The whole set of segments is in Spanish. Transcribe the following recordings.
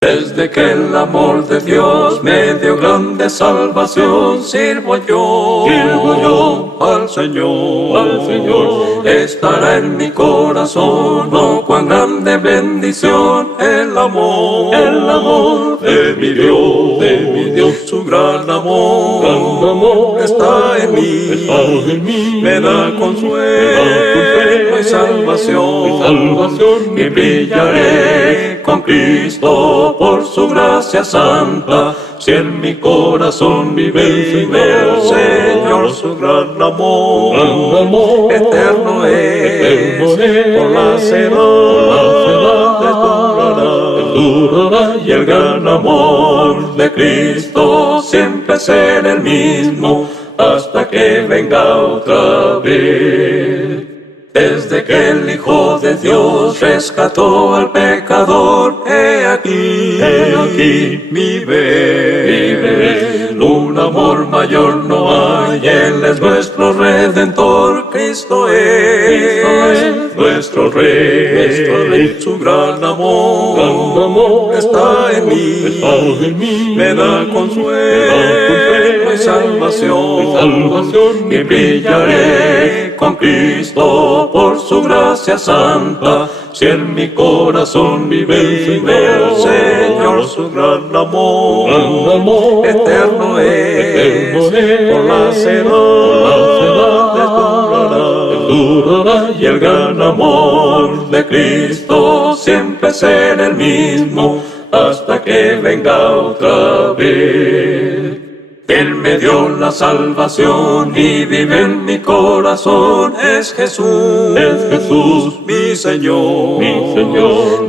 Desde que el amor de Dios me dio grande salvación, sirvo yo al Señor. Estará en mi corazón, oh cuán grande bendición, el amor de mi Dios, su gran amor está en mí, me da consuelo y salvación, y brillaré con Cristo por su gracia santa. Si en mi corazón vive el Señor, su gran amor eterno es, por la edad durará, y el gran amor de Cristo siempre será el mismo, hasta que venga otra vez. Desde que el Hijo de Dios rescató al pecador, he aquí vive. Un amor mayor no hay, Él es nuestro Redentor, Cristo es nuestro Rey. Su gran amor está en mí, me da consuelo y salvación, y brillaré con Cristo por su gracia santa. Si en mi corazón vive el Señor, su gran amor eterno es, por la edades durará, y el gran amor de Cristo siempre será el mismo, hasta que venga otra vez. Él me dio la salvación y vive en mi corazón, es Jesús, mi Señor.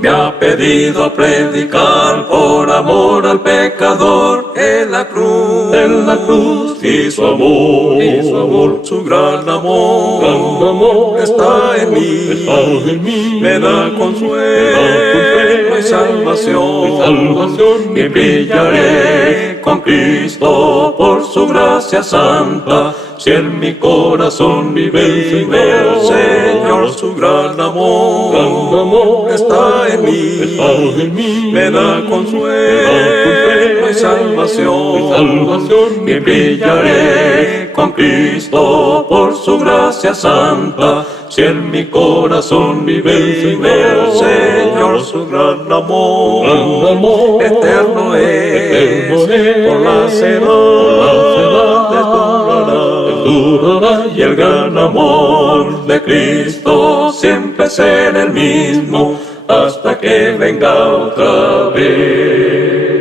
Me ha pedido predicar por amor al pecador en la cruz, y su amor, su gran amor está en mí, me da consuelo y salvación, y brillaré con Cristo por su gracia santa. Si en mi corazón vive el Señor, su gran amor está en mí, me da consuelo y salvación, y brillaré con Cristo por su gracia santa. Si en mi corazón vive el Señor, su gran amor eterno es, por la edades durará, y el gran amor de Cristo siempre será el mismo, hasta que venga otra vez.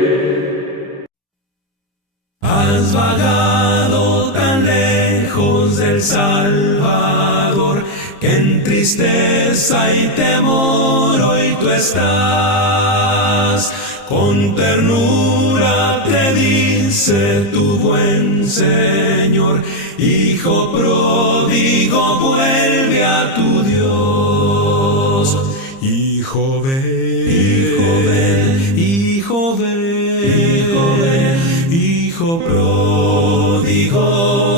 Has vagado tan lejos del Salvador, que en tristeza y temor hoy tú estás. Con ternura te dice tu buen Señor: Hijo pródigo, vuelve a tu Dios. Hijo ven, hijo ven, hijo ven, hijo ven, hijo pródigo,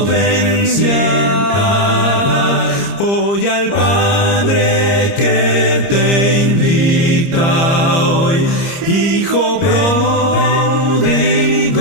ven, sienta hoy al Padre que te invita hoy. Hijo pródigo,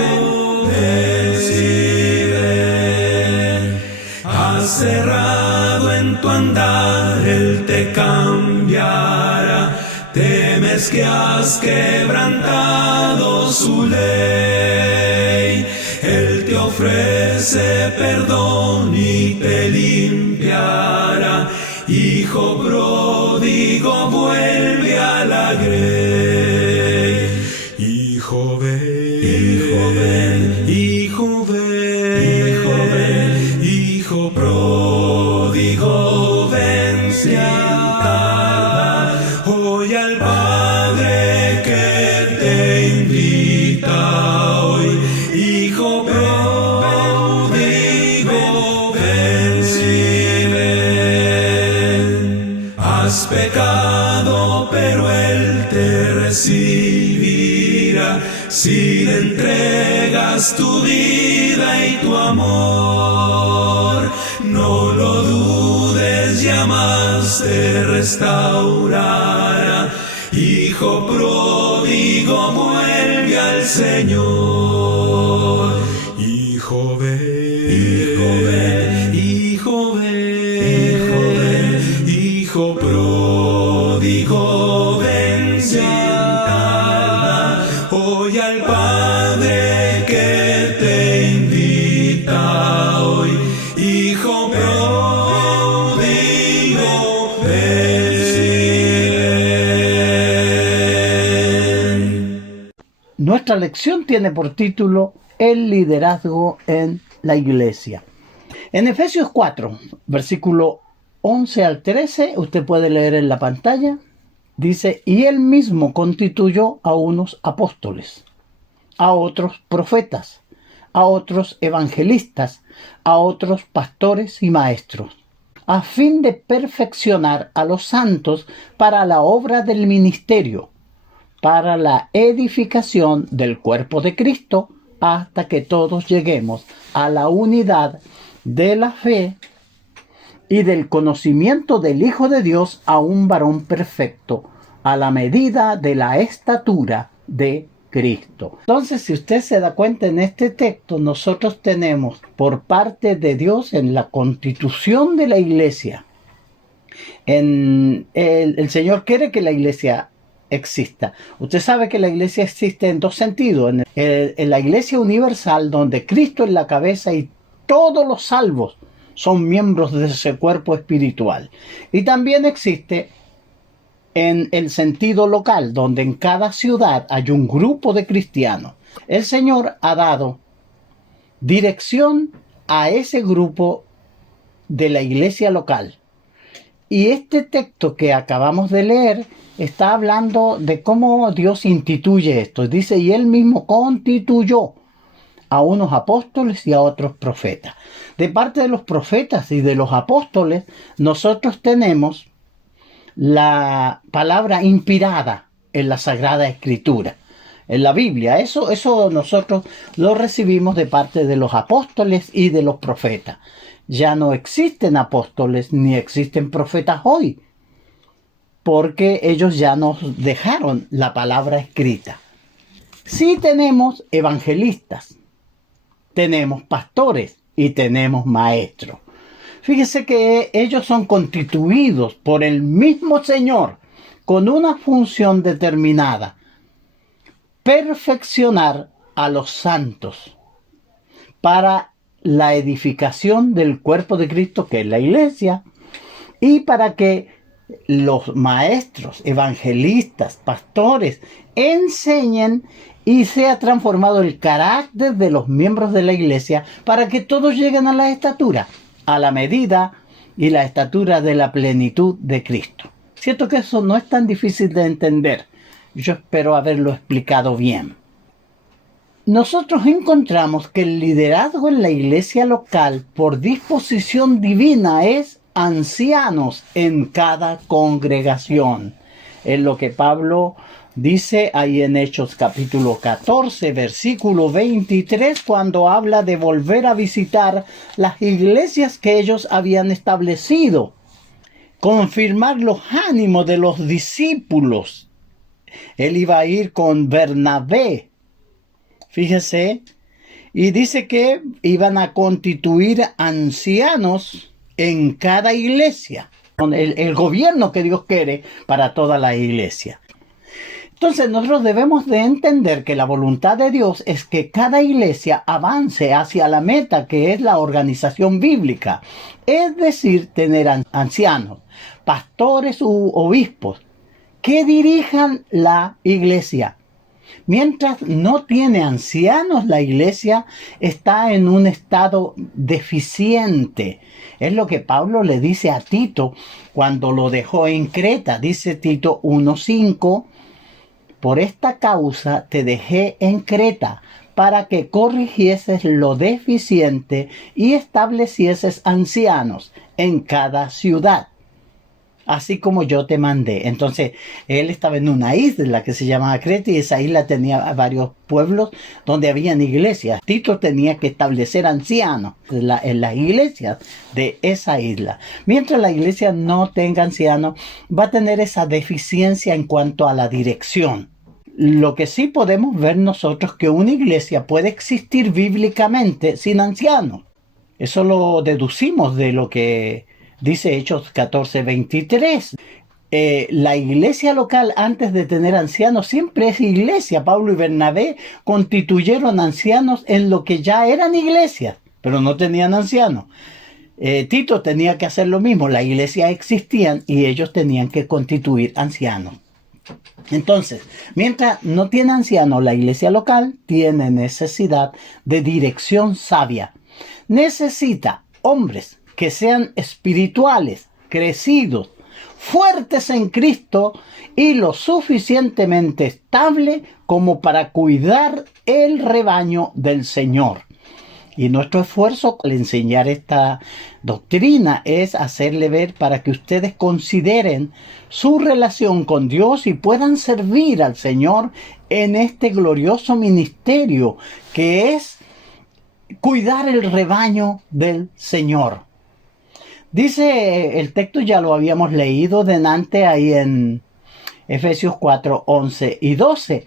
ven, si ven. Has cerrado en tu andar, Él te cambiará. Temes que has quebrantado su ley. Él te ofrece perdón y te limpiará. Hijo pródigo, vuelve a la grey. Hijo ven, hijo ven, hijo ven, hijo ven, hijo pródigo, ven, sienta hoy al Padre que te invita hoy. Hijo pródigo, ven, si ven. Has pecado, pero Él te recibirá si le entregas tu vida y tu amor. No lo dudes, ya más te restaurará. Hijo pródigo, vuelve al Señor. Hijo ven, hijo ven, hijo ven, hijo ven, hijo pródigo, ven, sienta hoy al Padre que te invita hoy. Hijo pródigo, ven. Nuestra lección tiene por título El liderazgo en la iglesia. En Efesios 4, versículo 11 al 13, usted puede leer en la pantalla, dice: y él mismo constituyó a unos apóstoles, a otros profetas, a otros evangelistas, a otros pastores y maestros, a fin de perfeccionar a los santos para la obra del ministerio, para la edificación del cuerpo de Cristo, hasta que todos lleguemos a la unidad de la fe y del conocimiento del Hijo de Dios, a un varón perfecto, a la medida de la estatura de Cristo. Entonces, si usted se da cuenta en este texto, nosotros tenemos por parte de Dios en la constitución de la iglesia, el Señor quiere que la iglesia exista. Usted sabe que la iglesia existe en dos sentidos: en la iglesia universal, donde Cristo es la cabeza y todos los salvos son miembros de ese cuerpo espiritual, y también existe en el sentido local, donde en cada ciudad hay un grupo de cristianos. El Señor ha dado dirección a ese grupo de la iglesia local, y este texto que acabamos de leer está hablando de cómo Dios instituye esto. Dice: y él mismo constituyó a unos apóstoles y a otros profetas. De parte de los profetas y de los apóstoles, nosotros tenemos la palabra inspirada en la Sagrada Escritura, en la Biblia. Eso nosotros lo recibimos de parte de los apóstoles y de los profetas. Ya no existen apóstoles ni existen profetas hoy, porque ellos ya nos dejaron la palabra escrita. Sí tenemos evangelistas, tenemos pastores y tenemos maestros. Fíjese que ellos son constituidos por el mismo Señor con una función determinada: perfeccionar a los santos para la edificación del cuerpo de Cristo, que es la iglesia, y para que los maestros, evangelistas, pastores enseñen y sea transformado el carácter de los miembros de la iglesia, para que todos lleguen a la estatura, a la medida y la estatura de la plenitud de Cristo. Siento que eso no es tan difícil de entender. Yo espero haberlo explicado bien. Nosotros encontramos que el liderazgo en la iglesia local, por disposición divina, es ancianos en cada congregación. Es lo que Pablo dice ahí en Hechos capítulo 14, versículo 23, cuando habla de volver a visitar las iglesias que ellos habían establecido, confirmar los ánimos de los discípulos. Él iba a ir con Bernabé, fíjese, y dice que iban a constituir ancianos en cada iglesia, el gobierno que Dios quiere para toda la iglesia. Entonces nosotros debemos de entender que la voluntad de Dios es que cada iglesia avance hacia la meta, que es la organización bíblica, es decir, tener ancianos, pastores u obispos que dirijan la iglesia. Mientras no tiene ancianos, la iglesia está en un estado deficiente. Es lo que Pablo le dice a Tito cuando lo dejó en Creta. Dice Tito 1:5: por esta causa te dejé en Creta, para que corrigieses lo deficiente y establecieses ancianos en cada ciudad, así como yo te mandé. Entonces, él estaba en una isla que se llamaba Creta, y esa isla tenía varios pueblos donde habían iglesias. Tito tenía que establecer ancianos en las iglesias de esa isla. Mientras la iglesia no tenga ancianos, va a tener esa deficiencia en cuanto a la dirección. Lo que sí podemos ver nosotros que una iglesia puede existir bíblicamente sin ancianos. Eso lo deducimos de lo que dice Hechos 14:23. La iglesia local, antes de tener ancianos, siempre es iglesia. Pablo y Bernabé constituyeron ancianos en lo que ya eran iglesias, pero no tenían ancianos. Tito tenía que hacer lo mismo. La iglesia existían y ellos tenían que constituir ancianos. Entonces, mientras no tiene ancianos, la iglesia local tiene necesidad de dirección sabia. Necesita hombres que sean espirituales, crecidos, fuertes en Cristo y lo suficientemente estable como para cuidar el rebaño del Señor. Y nuestro esfuerzo al enseñar esta doctrina es hacerle ver para que ustedes consideren su relación con Dios y puedan servir al Señor en este glorioso ministerio que es cuidar el rebaño del Señor. Dice el texto, ya lo habíamos leído delante ahí en Efesios 4:11 y 12.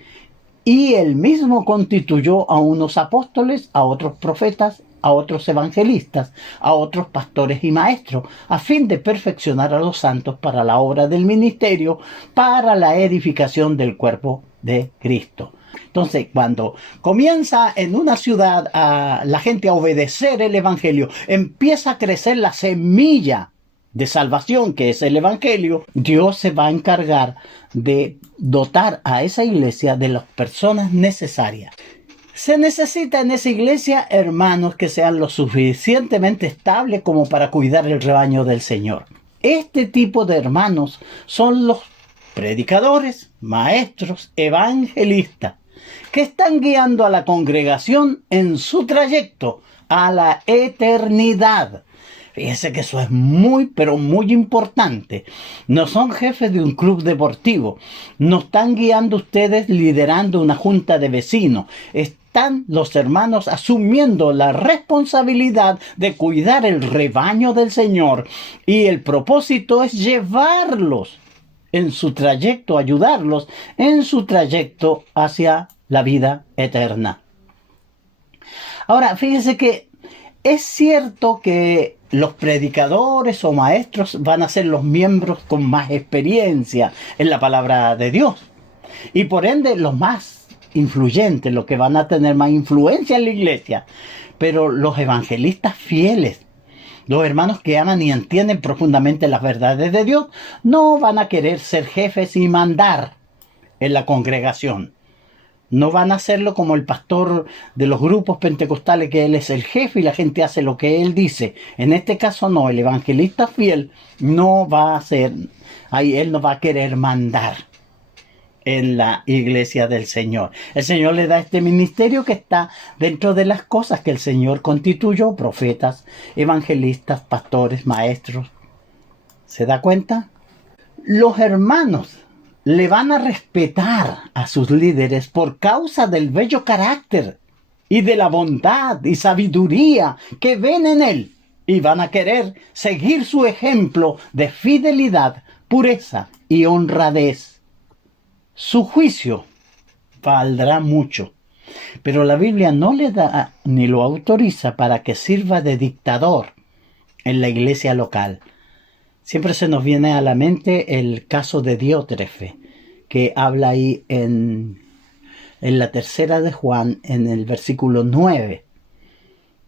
Y él mismo constituyó a unos apóstoles, a otros profetas, a otros evangelistas, a otros pastores y maestros, a fin de perfeccionar a los santos para la obra del ministerio, para la edificación del cuerpo de Cristo. Entonces, cuando comienza en una ciudad la gente a obedecer el evangelio, empieza a crecer la semilla de salvación que es el evangelio, Dios se va a encargar de dotar a esa iglesia de las personas necesarias. Se necesita en esa iglesia hermanos que sean lo suficientemente estables como para cuidar el rebaño del Señor. Este tipo de hermanos son los predicadores, maestros, evangelistas, que están guiando a la congregación en su trayecto a la eternidad. Fíjense que eso es muy, pero muy importante. No son jefes de un club deportivo. No están guiando ustedes liderando una junta de vecinos. Están los hermanos asumiendo la responsabilidad de cuidar el rebaño del Señor. Y el propósito es llevarlos en su trayecto, ayudarlos en su trayecto hacia la vida eterna. Ahora, fíjense que es cierto que los predicadores o maestros van a ser los miembros con más experiencia en la palabra de Dios. Y por ende los más influyentes, los que van a tener más influencia en la iglesia. Pero los evangelistas fieles, los hermanos que aman y entienden profundamente las verdades de Dios, no van a querer ser jefes y mandar en la congregación. No van a hacerlo como el pastor de los grupos pentecostales, que él es el jefe y la gente hace lo que él dice. En este caso no, el evangelista fiel no va a hacer, ahí él no va a querer mandar en la iglesia del Señor. El Señor le da este ministerio que está dentro de las cosas que el Señor constituyó: profetas, evangelistas, pastores, maestros. ¿Se da cuenta? Los hermanos le van a respetar a sus líderes por causa del bello carácter y de la bondad y sabiduría que ven en él, y van a querer seguir su ejemplo de fidelidad, pureza y honradez. Su juicio valdrá mucho, pero la Biblia no le da ni lo autoriza para que sirva de dictador en la iglesia local. Siempre se nos viene a la mente el caso de Diótrefe, que habla ahí en la tercera de Juan, en el versículo 9.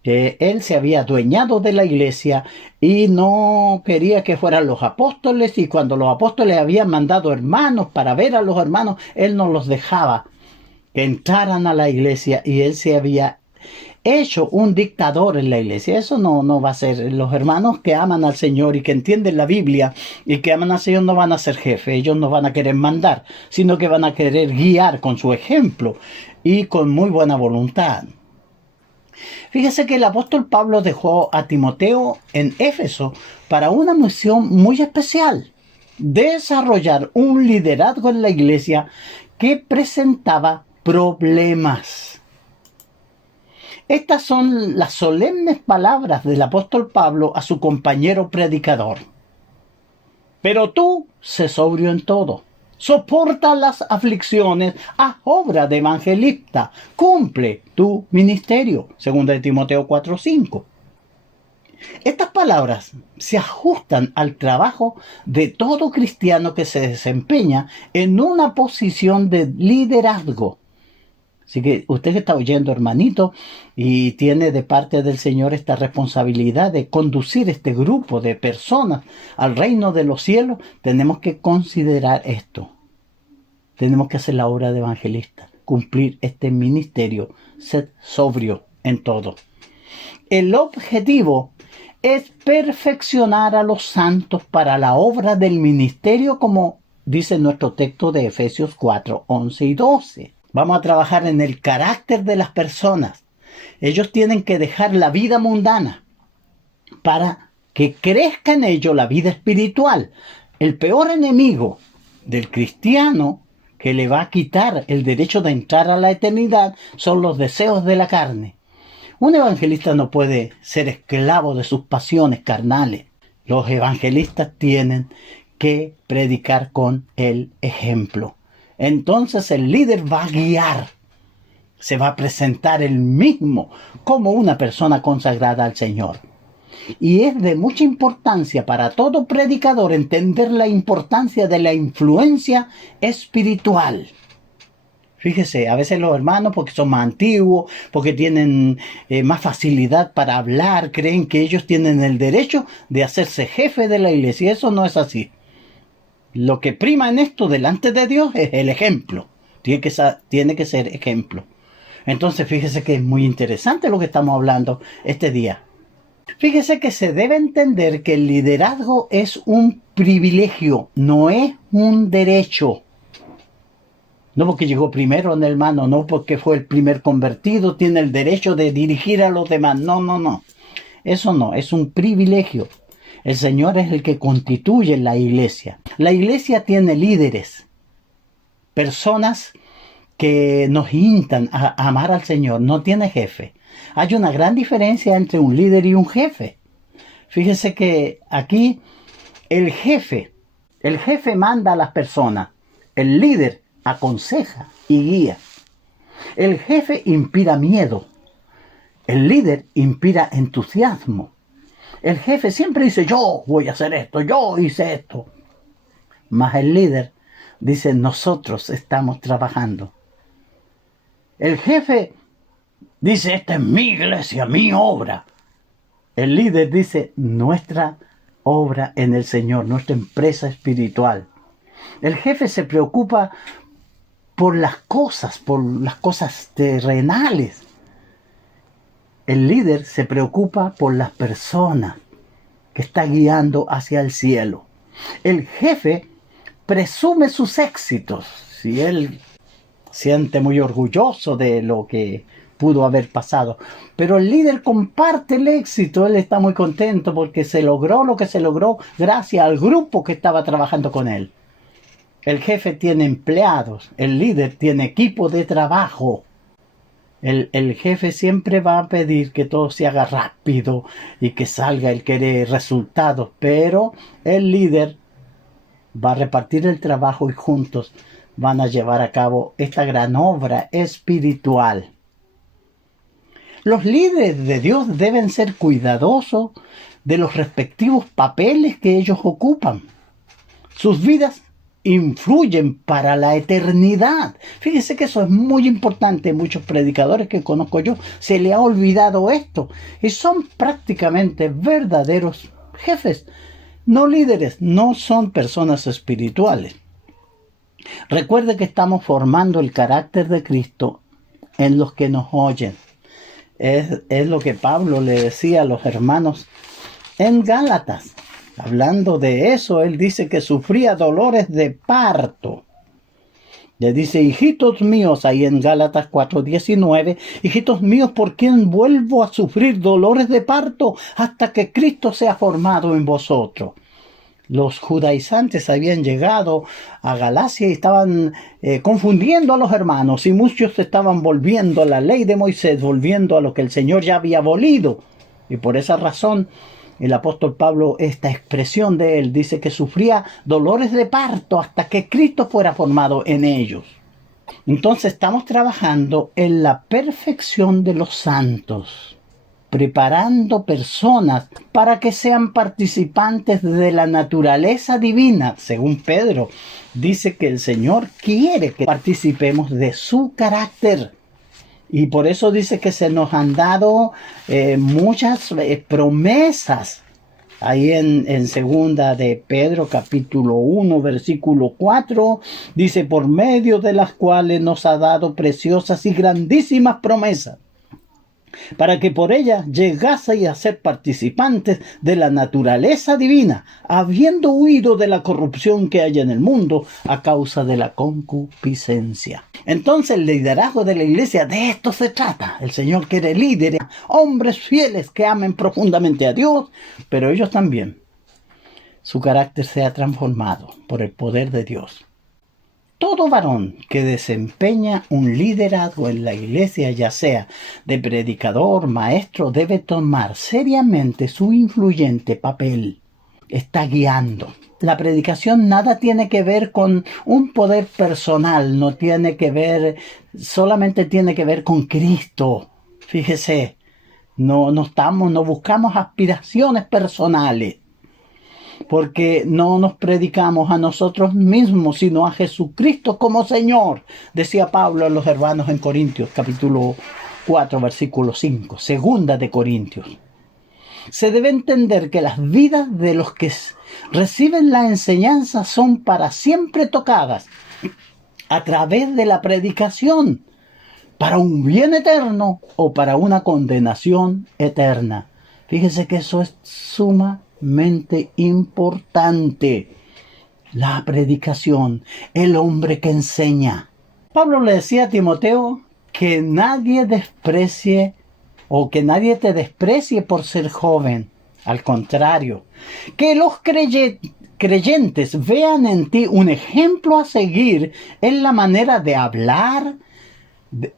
Que él se había adueñado de la iglesia y no quería que fueran los apóstoles, y cuando los apóstoles habían mandado hermanos para ver a los hermanos, él no los dejaba que entraran a la iglesia, y él se había hecho un dictador en la iglesia. Eso no va a ser. Los hermanos que aman al Señor y que entienden la Biblia y que aman al Señor no van a ser jefes. Ellos no van a querer mandar, sino que van a querer guiar con su ejemplo y con muy buena voluntad. Fíjese que el apóstol Pablo dejó a Timoteo en Éfeso para una misión muy especial: desarrollar un liderazgo en la iglesia que presentaba problemas. Estas son las solemnes palabras del apóstol Pablo a su compañero predicador. Pero tú, sé sobrio en todo, soporta las aflicciones, haz obra de evangelista, cumple tu ministerio. 2 Timoteo 4:5. Estas palabras se ajustan al trabajo de todo cristiano que se desempeña en una posición de liderazgo. Así que usted que está oyendo, hermanito, y tiene de parte del Señor esta responsabilidad de conducir este grupo de personas al reino de los cielos, tenemos que considerar esto. Tenemos que hacer la obra de evangelista, cumplir este ministerio, ser sobrio en todo. El objetivo es perfeccionar a los santos para la obra del ministerio, como dice nuestro texto de Efesios 4, 11 y 12. Vamos a trabajar en el carácter de las personas. Ellos tienen que dejar la vida mundana para que crezca en ellos la vida espiritual. El peor enemigo del cristiano que le va a quitar el derecho de entrar a la eternidad son los deseos de la carne. Un evangelista no puede ser esclavo de sus pasiones carnales. Los evangelistas tienen que predicar con el ejemplo. Entonces el líder va a guiar, se va a presentar él mismo como una persona consagrada al Señor. Y es de mucha importancia para todo predicador entender la importancia de la influencia espiritual. Fíjese, a veces los hermanos, porque son más antiguos, porque tienen más facilidad para hablar, creen que ellos tienen el derecho de hacerse jefe de la iglesia. Eso no es así. Lo que prima en esto delante de Dios es el ejemplo. Tiene que ser ejemplo. Entonces fíjese que es muy interesante lo que estamos hablando este día. Fíjese que se debe entender que el liderazgo es un privilegio, no es un derecho. No porque llegó primero en el hermano, no porque fue el primer convertido, tiene el derecho de dirigir a los demás. No. Eso no, es un privilegio. El Señor es el que constituye la iglesia. La iglesia tiene líderes, personas que nos instan a amar al Señor. No tiene jefe. Hay una gran diferencia entre un líder y un jefe. Fíjese que aquí el jefe manda a las personas. El líder aconseja y guía. El jefe inspira miedo. El líder inspira entusiasmo. El jefe siempre dice, yo voy a hacer esto, yo hice esto. Mas el líder dice, nosotros estamos trabajando. El jefe dice, esta es mi iglesia, mi obra. El líder dice, nuestra obra en el Señor, nuestra empresa espiritual. El jefe se preocupa por las cosas terrenales. El líder se preocupa por las personas que está guiando hacia el cielo. El jefe presume sus éxitos. Si él siente muy orgulloso de lo que pudo haber pasado. Pero el líder comparte el éxito. Él está muy contento porque se logró lo que se logró gracias al grupo que estaba trabajando con él. El jefe tiene empleados. El líder tiene equipo de trabajo. El jefe siempre va a pedir que todo se haga rápido y que salga el querer resultados, pero el líder va a repartir el trabajo y juntos van a llevar a cabo esta gran obra espiritual. Los líderes de Dios deben ser cuidadosos de los respectivos papeles que ellos ocupan. Sus vidas influyen para la eternidad. Fíjese que eso es muy importante. Muchos predicadores que conozco yo se le ha olvidado esto y son prácticamente verdaderos jefes, no líderes, no son personas espirituales. Recuerde que estamos formando el carácter de Cristo en los que nos oyen. Es lo que Pablo le decía a los hermanos en Gálatas. Hablando de eso, él dice que sufría dolores de parto. Le dice, hijitos míos, ahí en Gálatas 4:19, hijitos míos, ¿por quién vuelvo a sufrir dolores de parto hasta que Cristo sea formado en vosotros? Los judaizantes habían llegado a Galacia y estaban confundiendo a los hermanos, y muchos estaban volviendo a la ley de Moisés, volviendo a lo que el Señor ya había abolido. Y por esa razón el apóstol Pablo, esta expresión de él, dice que sufría dolores de parto hasta que Cristo fuera formado en ellos. Entonces estamos trabajando en la perfección de los santos, preparando personas para que sean participantes de la naturaleza divina. Según Pedro, dice que el Señor quiere que participemos de su carácter. Y por eso dice que se nos han dado muchas promesas. Ahí en segunda de Pedro, capítulo 1, versículo 4, dice, por medio de las cuales nos ha dado preciosas y grandísimas promesas, para que por ellas llegaseis a ser participantes de la naturaleza divina, habiendo huido de la corrupción que hay en el mundo a causa de la concupiscencia. Entonces el liderazgo de la iglesia, de esto se trata. El Señor quiere líderes, hombres fieles que amen profundamente a Dios, pero ellos también, su carácter sea transformado por el poder de Dios. Todo varón que desempeña un liderazgo en la iglesia, ya sea de predicador, maestro, debe tomar seriamente su influyente papel. Está guiando. La predicación nada tiene que ver con un poder personal, no tiene que ver, solamente tiene que ver con Cristo. Fíjese, no buscamos aspiraciones personales. Porque no nos predicamos a nosotros mismos, sino a Jesucristo como Señor, decía Pablo a los hermanos en Corintios, capítulo 4, versículo 5, segunda de Corintios. Se debe entender que las vidas de los que reciben la enseñanza son para siempre tocadas a través de la predicación, para un bien eterno o para una condenación eterna. Fíjese que eso es sumamente importante. La predicación, el hombre que enseña. Pablo le decía a Timoteo que nadie desprecie o que nadie te desprecie por ser joven. Al contrario, que los creyentes vean en ti un ejemplo a seguir en la manera de hablar,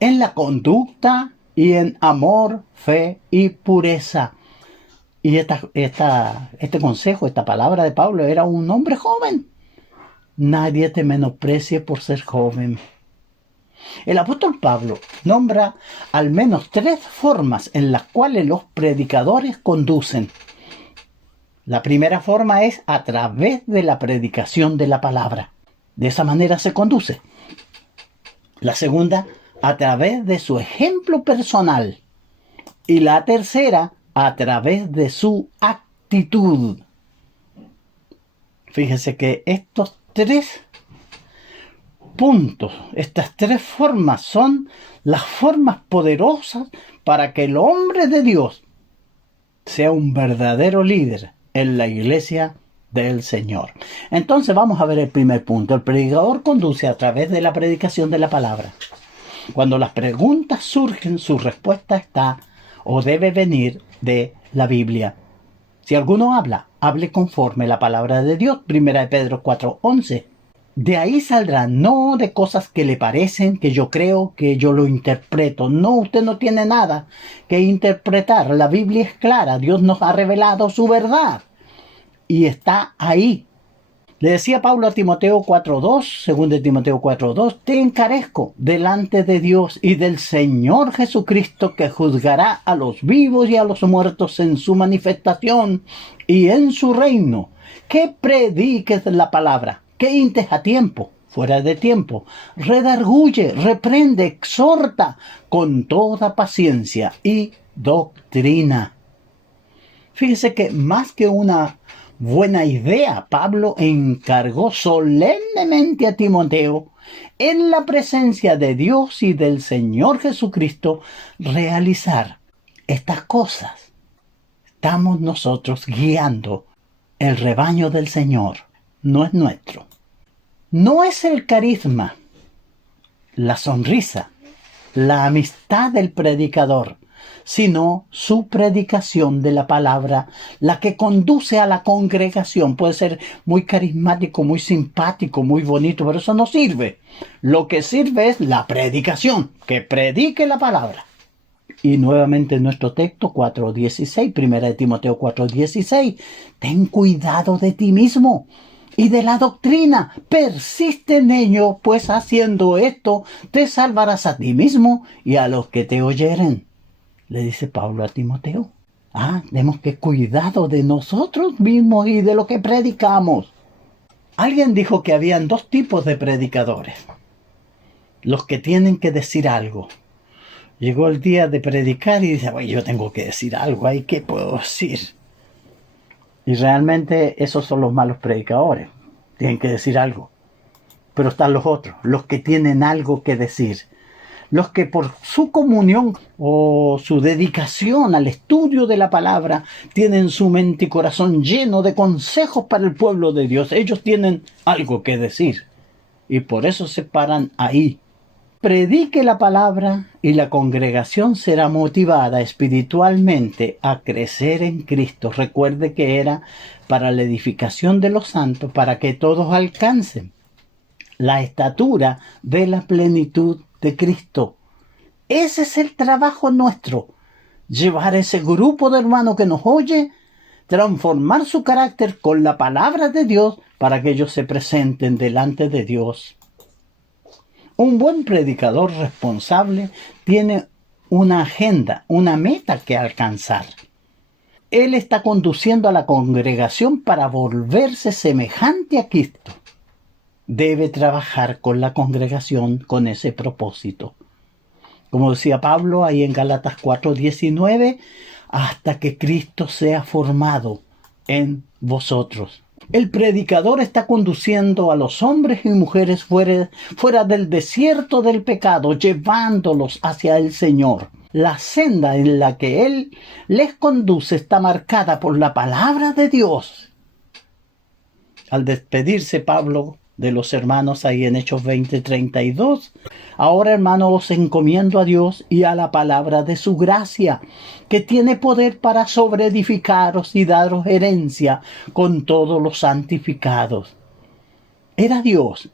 en la conducta y en amor, fe y pureza. Y este consejo, esta palabra de Pablo era un hombre joven. Nadie te menosprecie por ser joven. El apóstol Pablo nombra al menos 3 formas en las cuales los predicadores conducen. La primera forma es a través de la predicación de la palabra. De esa manera se conduce. La segunda, a través de su ejemplo personal. Y la tercera, a través de su actitud. Fíjese que estos 3 puntos, estas 3 formas son las formas poderosas para que el hombre de Dios sea un verdadero líder en la iglesia del Señor. Entonces vamos a ver el primer punto. El predicador conduce a través de la predicación de la palabra. Cuando las preguntas surgen, su respuesta está o debe venir de la Biblia. Si alguno habla, hable conforme la palabra de Dios. 1 de Pedro 4:11. De ahí saldrá, no de cosas que le parecen, que yo creo, que yo lo interpreto. No, usted no tiene nada que interpretar. La Biblia es clara. Dios nos ha revelado su verdad. Y está ahí. Le decía Pablo a Timoteo 4:2, 2 de Timoteo 4:2, te encarezco delante de Dios y del Señor Jesucristo, que juzgará a los vivos y a los muertos en su manifestación y en su reino, que prediques la palabra, que hintes a tiempo, fuera de tiempo, redarguye, reprende, exhorta con toda paciencia y doctrina. Fíjese que más que una buena idea, Pablo encargó solemnemente a Timoteo, en la presencia de Dios y del Señor Jesucristo, realizar estas cosas. Estamos nosotros guiando el rebaño del Señor, no es nuestro. No es el carisma, la sonrisa, la amistad del predicador, sino su predicación de la palabra, la que conduce a la congregación. Puede ser muy carismático, muy simpático, muy bonito, pero eso no sirve. Lo que sirve es la predicación, que predique la palabra. Y nuevamente en nuestro texto 4:16, primera de Timoteo 4:16, ten cuidado de ti mismo y de la doctrina. Persiste en ello, pues haciendo esto te salvarás a ti mismo y a los que te oyeren. Le dice Pablo a Timoteo. Tenemos que cuidado de nosotros mismos y de lo que predicamos. Alguien dijo que habían dos tipos de predicadores. Los que tienen que decir algo. Llegó el día de predicar y dice, yo tengo que decir algo, ¿qué puedo decir? Y realmente esos son los malos predicadores, tienen que decir algo. Pero están los otros, los que tienen algo que decir. Los que por su comunión o su dedicación al estudio de la palabra tienen su mente y corazón lleno de consejos para el pueblo de Dios. Ellos tienen algo que decir y por eso se paran ahí. Predique la palabra y la congregación será motivada espiritualmente a crecer en Cristo. Recuerde que era para la edificación de los santos, para que todos alcancen la estatura de la plenitud de Cristo. Ese es el trabajo nuestro, llevar a ese grupo de hermanos que nos oye, transformar su carácter con la palabra de Dios para que ellos se presenten delante de Dios. Un buen predicador responsable tiene una agenda, una meta que alcanzar. Él está conduciendo a la congregación para volverse semejante a Cristo. Debe trabajar con la congregación con ese propósito. Como decía Pablo ahí en Gálatas 4:19, hasta que Cristo sea formado en vosotros. El predicador está conduciendo a los hombres y mujeres fuera del desierto del pecado, llevándolos hacia el Señor. La senda en la que Él les conduce está marcada por la palabra de Dios. Al despedirse Pablo de los hermanos ahí en Hechos 20:32, ahora hermanos os encomiendo a Dios y a la palabra de su gracia, que tiene poder para sobreedificaros y daros herencia con todos los santificados. Era Dios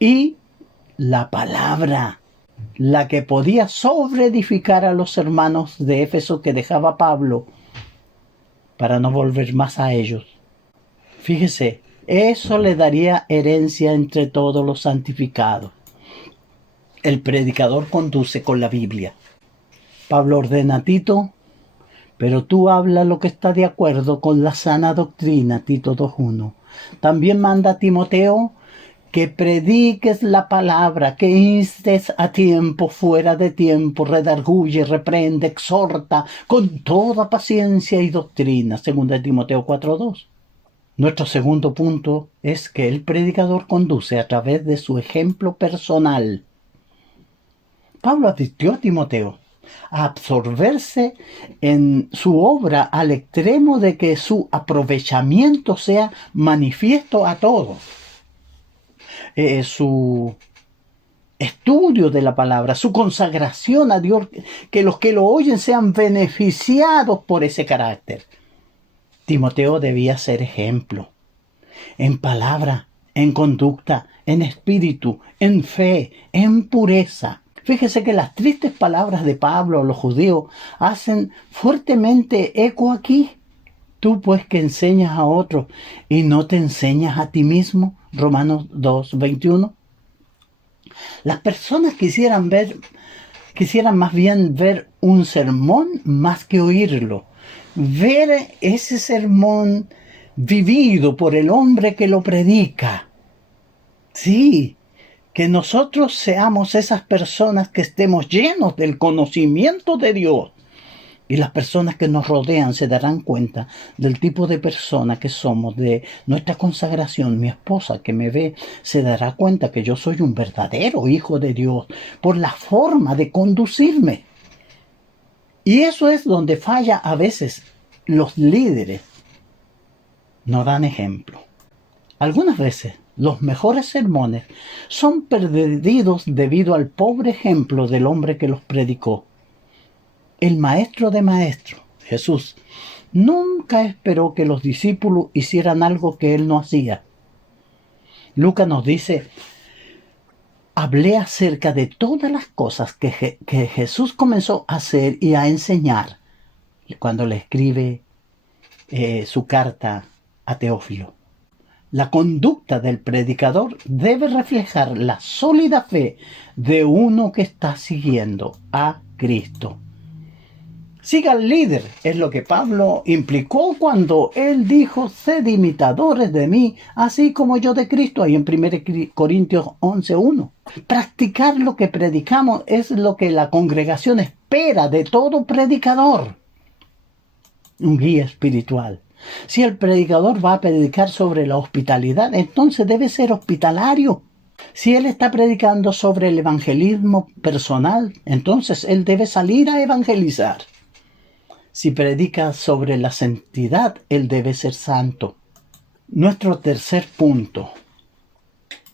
y la palabra la que podía sobreedificar a los hermanos de Éfeso que dejaba Pablo para no volver más a ellos. Fíjese, eso le daría herencia entre todos los santificados. El predicador conduce con la Biblia. Pablo ordena a Tito, pero tú habla lo que está de acuerdo con la sana doctrina, Tito 2:1. También manda a Timoteo que prediques la palabra, que instes a tiempo, fuera de tiempo, redarguye, reprende, exhorta con toda paciencia y doctrina, 2 Timoteo 4:2. Nuestro segundo punto es que el predicador conduce a través de su ejemplo personal. Pablo advirtió a Timoteo a absorberse en su obra al extremo de que su aprovechamiento sea manifiesto a todos. Su estudio de la palabra, su consagración a Dios, que los que lo oyen sean beneficiados por ese carácter. Timoteo debía ser ejemplo, en palabra, en conducta, en espíritu, en fe, en pureza. Fíjese que las tristes palabras de Pablo a los judíos hacen fuertemente eco aquí. Tú pues que enseñas a otros y no te enseñas a ti mismo, Romanos 2:21. Las personas quisieran más bien ver un sermón más que oírlo. Ver ese sermón vivido por el hombre que lo predica. Sí, que nosotros seamos esas personas que estemos llenos del conocimiento de Dios. Y las personas que nos rodean se darán cuenta del tipo de persona que somos, de nuestra consagración. Mi esposa que me ve se dará cuenta que yo soy un verdadero hijo de Dios por la forma de conducirme. Y eso es donde falla a veces los líderes. No dan ejemplo. Algunas veces los mejores sermones son perdidos debido al pobre ejemplo del hombre que los predicó. El maestro de maestros, Jesús, nunca esperó que los discípulos hicieran algo que él no hacía. Lucas nos dice, hablé acerca de todas las cosas que Jesús comenzó a hacer y a enseñar cuando le escribe su carta a Teófilo. La conducta del predicador debe reflejar la sólida fe de uno que está siguiendo a Cristo. Siga al líder, es lo que Pablo implicó cuando él dijo: sed imitadores de mí, así como yo de Cristo, ahí en 1 Corintios 11:1. Practicar lo que predicamos es lo que la congregación espera de todo predicador. Un guía espiritual. Si el predicador va a predicar sobre la hospitalidad, entonces debe ser hospitalario. Si él está predicando sobre el evangelismo personal, entonces él debe salir a evangelizar. Si predica sobre la santidad, él debe ser santo. Nuestro tercer punto.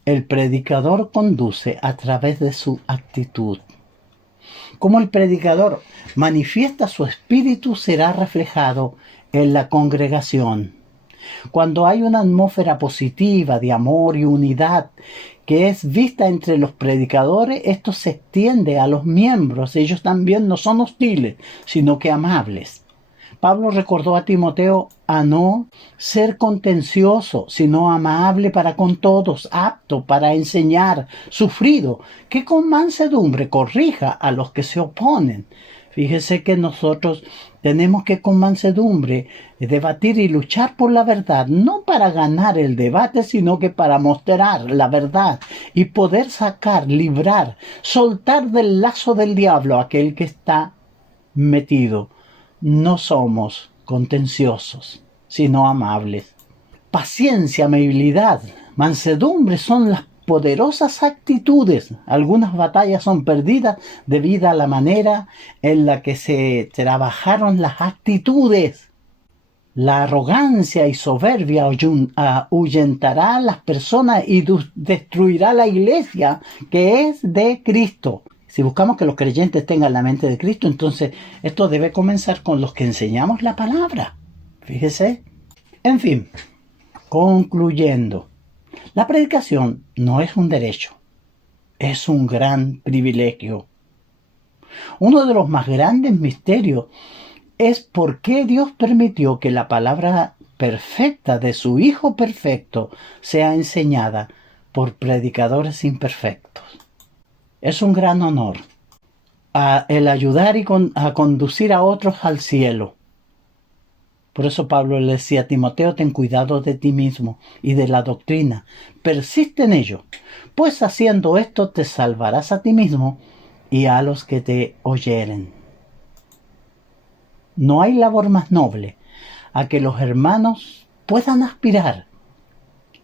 El predicador conduce a través de su actitud. Como el predicador manifiesta su espíritu, será reflejado en la congregación. Cuando hay una atmósfera positiva de amor y unidad que es vista entre los predicadores, esto se extiende a los miembros. Ellos también no son hostiles, sino que amables. Pablo recordó a Timoteo a no ser contencioso, sino amable para con todos, apto para enseñar, sufrido, que con mansedumbre corrija a los que se oponen. Fíjese que nosotros tenemos que con mansedumbre debatir y luchar por la verdad, no para ganar el debate, sino que para mostrar la verdad y poder sacar, librar, soltar del lazo del diablo a aquel que está metido. No somos contenciosos, sino amables. Paciencia, amabilidad, mansedumbre son las poderosas actitudes. Algunas batallas son perdidas debido a la manera en la que se trabajaron las actitudes. La arrogancia y soberbia ahuyentará a las personas y destruirá la iglesia que es de Cristo. Si buscamos que los creyentes tengan la mente de Cristo, entonces esto debe comenzar con los que enseñamos la palabra. Fíjese. En fin, concluyendo. La predicación no es un derecho, es un gran privilegio. Uno de los más grandes misterios es por qué Dios permitió que la palabra perfecta de su Hijo perfecto sea enseñada por predicadores imperfectos. Es un gran honor el ayudar y a conducir a otros al cielo. Por eso Pablo le decía a Timoteo: ten cuidado de ti mismo y de la doctrina. Persiste en ello, pues haciendo esto te salvarás a ti mismo y a los que te oyeren. No hay labor más noble a que los hermanos puedan aspirar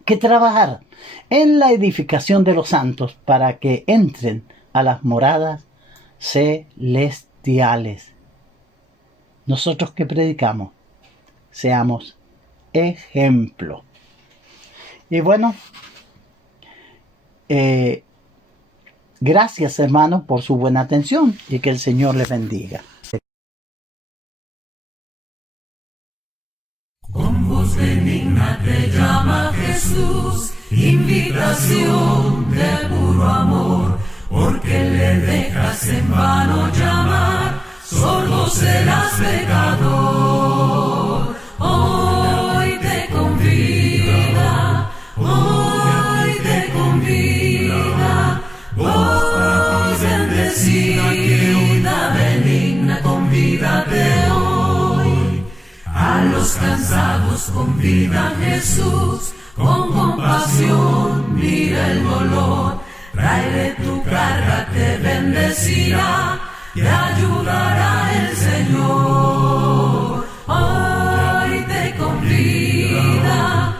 que trabajar en la edificación de los santos para que entren a las moradas celestiales. Nosotros que predicamos, seamos ejemplo. Y bueno, gracias hermanos por su buena atención y que el Señor les bendiga. Con voz benigna te llama Jesús, invitación de puro amor, porque le dejas en vano llamar, sordo serás pecador. Hoy te convida, voz bendecida, benigna, convídate hoy. A los cansados convida Jesús, con compasión mira el dolor, tráele tu carga, te bendecirá, te ayudará el Señor. Hoy te convida,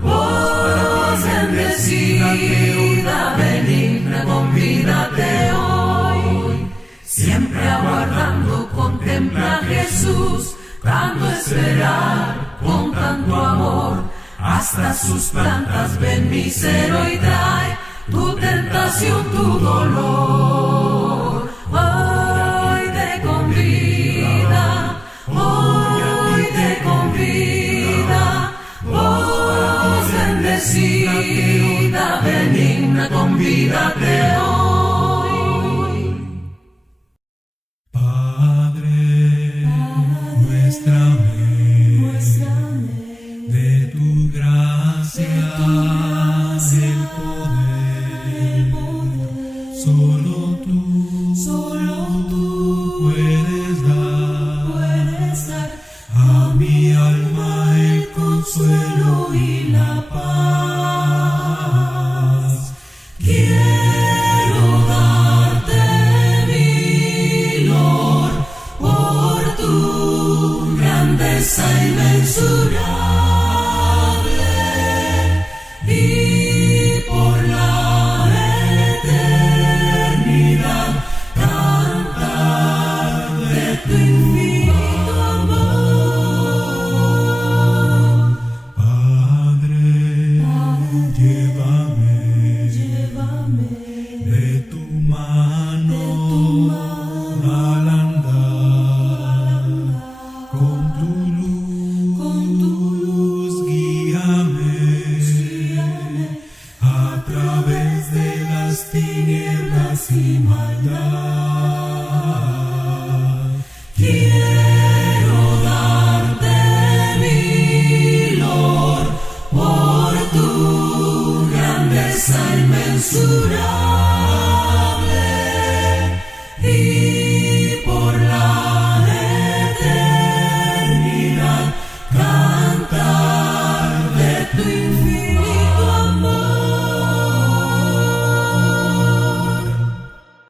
voz bendecida, benigna, convídate hoy. Siempre aguardando, contempla a Jesús, dando esperar con tanto amor, hasta sus plantas ven misero y trae tu tentación, tu dolor. Hoy te convida, voz bendecida, convídate hoy. Padre, muéstrame de tu gracia el poder. Solo tú puedes dar a mi alma el consuelo y la paz. Quiero darte mi Lord por tu grandeza inmensurable y por la eternidad cantar de tu infinito amor. Padre, llévame de tu mano al andar. Con tu luz guíame a través de las tinieblas y maldad. Quiero darte mi Lord por tu grandeza inmensurable